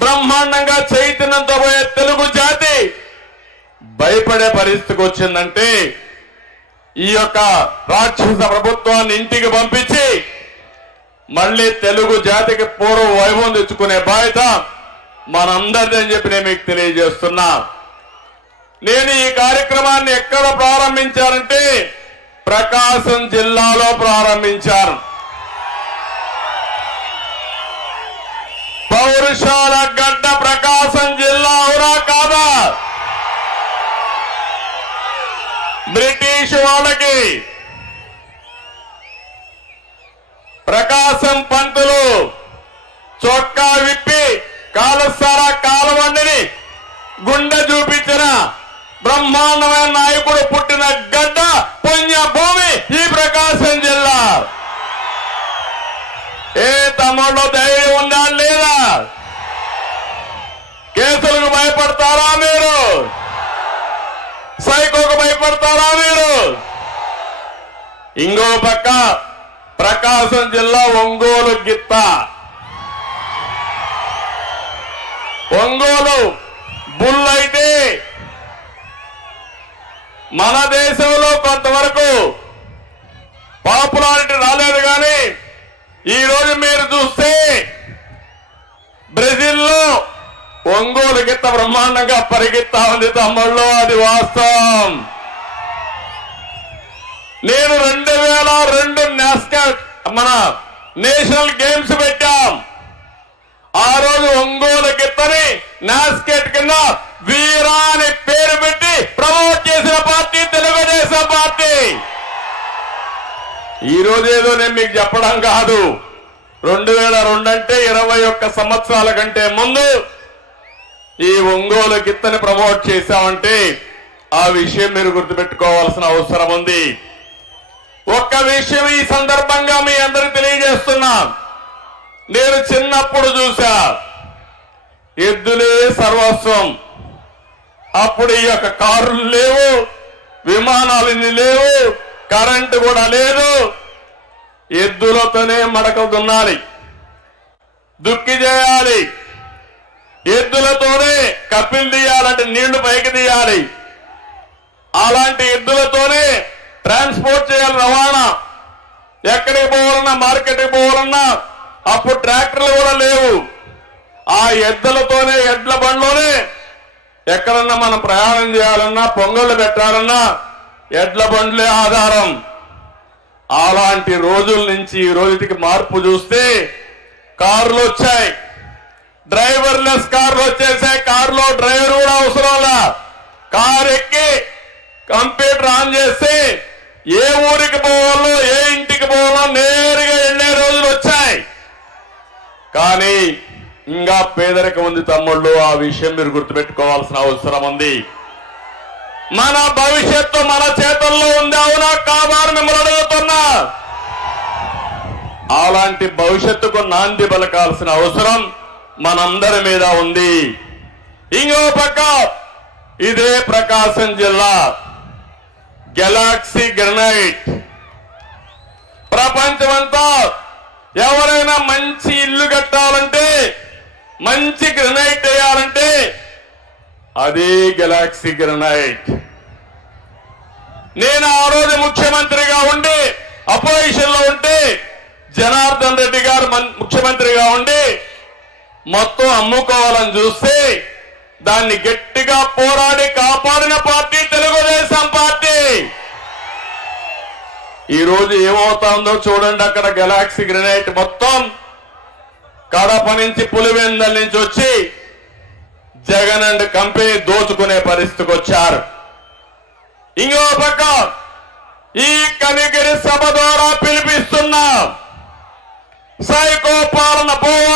బ్రహ్మాండంగా చైతన్యంతో పోయే తెలుగు జాతి భయపడే పరిస్థితికి వచ్చిందంటే ఈ యొక్క రాక్షస ప్రభుత్వాన్ని ఇంటికి పంపించి మళ్ళీ తెలుగు జాతికి పూర్వ వైభవం తెచ్చుకునే బాధ్యత మనందరిది అని చెప్పి నేను మీకు తెలియజేస్తున్నా. నేను ఈ కార్యక్రమాన్ని ఎక్కడ ప్రారంభించానంటే ప్రకాశం జిల్లాలో ప్రారంభించాను. పౌరుషాల గడ్డ ప్రకాశం జిల్లా అవునా కాదా? బ్రిటిష్ వాళ్ళకి ప్రకాశం పంతులు చొక్కా విప్పి కాలసారా కాలవండిని గుండె చూపించిన బ్రహ్మాండమైన నాయకుడు పుట్టిన గడ్డ పుణ్య భూమి ఈ ప్రకాశం జిల్లా. ఏ తమ్ముళ్ళు ధైర్యం ఉందా లేదా? కేసులకు భయపడతారా మీరు? సైకోకు భయపడతారా మీరు? ఇంకో పక్క ప్రకాశం జిల్లా ఒంగోలు గిత్త. ఒంగోలు బుల్ అయితే మన దేశంలో కొంతవరకు పాపులారిటీ రాలేదు. కానీ ఈ రోజు మీరు చూస్తే బ్రెజిల్లో ఒంగోలు గిత్త బ్రహ్మాండంగా పరిగెత్తా ఉంది తమ్ముళ్ళు, అది వాస్తవం. నేను 2002 మన నేషనల్ గేమ్స్ పెట్టాం. ఆ రోజు ఒంగోలు గిత్తని నాస్కెట్ కింద వీరా అని పేరు పెట్టి ప్రమోట్ చేసిన పార్టీ తెలుగుదేశం పార్టీ. ఈ రోజు ఏదో నేను మీకు చెప్పడం కాదు, 2002 అంటే 21 సంవత్సరాల కంటే ముందు ఈ ఒంగోలు గిత్తని ప్రమోట్ చేశామంటే ఆ విషయం మీరు గుర్తుపెట్టుకోవాల్సిన అవసరం ఉంది. ఒక్క విషయం ఈ సందర్భంగా మీ అందరికి తెలియజేస్తున్నా. నేను చిన్నప్పుడు చూసా, ఎద్దులే సర్వస్వం. అప్పుడు ఈ యొక్క కారులు లేవు, విమానాలు లేవు, కరెంటు కూడా లేదు. ఎద్దులతోనే మడకలు దున్నాలి, దుక్కి చేయాలి, ఎద్దులతోనే కప్పిలు తీయాలంటే నీళ్లు పైకి తీయాలి. అలాంటి ఎద్దులతోనే ట్రాన్స్పోర్ట్ చేయాలి, రవాణా. ఎక్కడికి పోవాలన్నా, మార్కెట్కి పోవాలన్నా అప్పుడు ట్రాక్టర్లు కూడా లేవు. ఆ ఎద్దులతోనే, ఎడ్ల బండ్లోనే ఎక్కడన్నా మనం ప్రయాణం చేయాలన్నా, పొంగళ్ళు పెట్టాలన్నా ఎడ్ల బండ్లే ఆధారం. అలాంటి రోజుల నుంచి ఈ రోజుకి మార్పు చూస్తే కార్లు వచ్చాయి, డ్రైవర్లెస్ కార్లు వచ్చేసాయి. కారులో డ్రైవర్ కూడా అవసరంలా, కారు ఎక్కి కంప్యూటర్ ఆన్ చేస్తే ఏ ఊరికి పోవాలో, ఏ ఇంటికి పోవాలో నేరుగా వెళ్ళే రోజులు వచ్చాయి. కానీ ఇంకా పేదరికం ఉంది తమ్ముళ్ళు, ఆ విషయం మీరు గుర్తుపెట్టుకోవాల్సిన అవసరం ఉంది. మన భవిష్యత్తు మన చేతుల్లో ఉంది, అవునా కాదా అని మిమ్మల్ని అడుగుతున్నా. అలాంటి భవిష్యత్తుకు నాంది పలకాల్సిన అవసరం మనందరి మీద ఉంది. ఇంకో పక్క ఇదే ప్రకాశం జిల్లా గెలాక్సీ గ్రనైట్. ప్రపంచమంతా ఎవరైనా మంచి ఇల్లు కట్టాలంటే, మంచి గ్రనైట్ వేయాలంటే అదే గెలాక్సీ గ్రనైట్. నేను ఆ రోజు ముఖ్యమంత్రిగా ఉండి, అపోజిషన్ లో ఉంటే జనార్దన్ రెడ్డి గారు ముఖ్యమంత్రిగా ఉండి మొత్తం అమ్ముకోవాలని చూస్తే దాన్ని గట్టిగా పోరాడి కాపాడిన పార్టీ తెలుగుదేశం పార్టీ. ఈ రోజు ఏమవుతుందో చూడండి. అక్కడ గెలాక్సీ గ్రనైట్ మొత్తం కడప నుంచి, పులివెందల నుంచి వచ్చి జగన్ అండ్ కంపెనీ దోచుకునే పరిస్థితికి వచ్చారు. ఇంకో పక్క ఈ కనిగిరి సభ ద్వారా పిలిపిస్తున్నా, సైకో పాలన పోవాలి.